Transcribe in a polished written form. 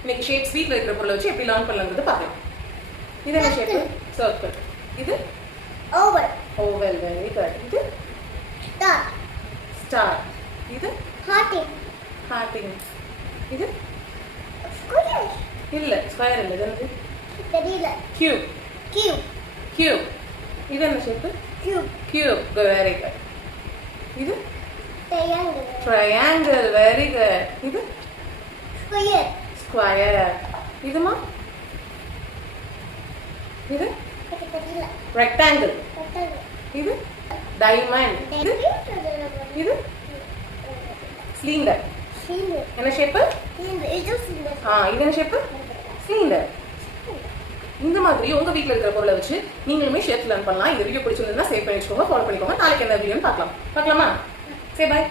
இன்னைக்கு ஷேப்ஸ் வீட்ல இருக்கிற பொருளை வச்சு எப்படி லேர்ன் பண்ணலாம்ன்றது பார்க்கலாம். இது என்ன ஷேப்? சர்க்கிள். இது ஓவல். ஓவல். Very good. இது ஸ்டார். ஸ்டார். இது ஹார்ட்டிங். ஹார்ட்டிங். இது ஸ்கொயர். இல்ல ஸ்கொயர் இல்ல. இது என்னது? தெரியல. கியூப். கியூப். கியூப். இது என்ன shape? Cube. Cube. Very good. இது ட்ரையாங்கிள். ட்ரையாங்கிள். Very good. இது ஸ்கொயர். ஸ்கொயர். இதுமா? இது தெரியல. ரெக்டாங்கிள். ரெக்டாங்கிள். இது டைமண்ட். இது இது சிலிண்டர். சிலிண்டர். என்ன ஷேப்? சிலிண்டர். இது சிலிண்டர். இது என்ன ஷேப்? சிலிண்டர். இந்த மாதிரி உங்க வீட்ல இருக்கிற பொருளை வச்சு நீங்களுமே ஷேப்ஸ் லேர்ன் பண்ணலாம். இந்த வீடியோ பிடிச்சிருந்தா சேவ் பண்ணி வச்சுக்கோங்க, ஃபாலோ பண்ணிக்கோங்க. நாளைக்கு என்ன வீடியோன்னு பார்க்கலாமா? சரி, பாய்.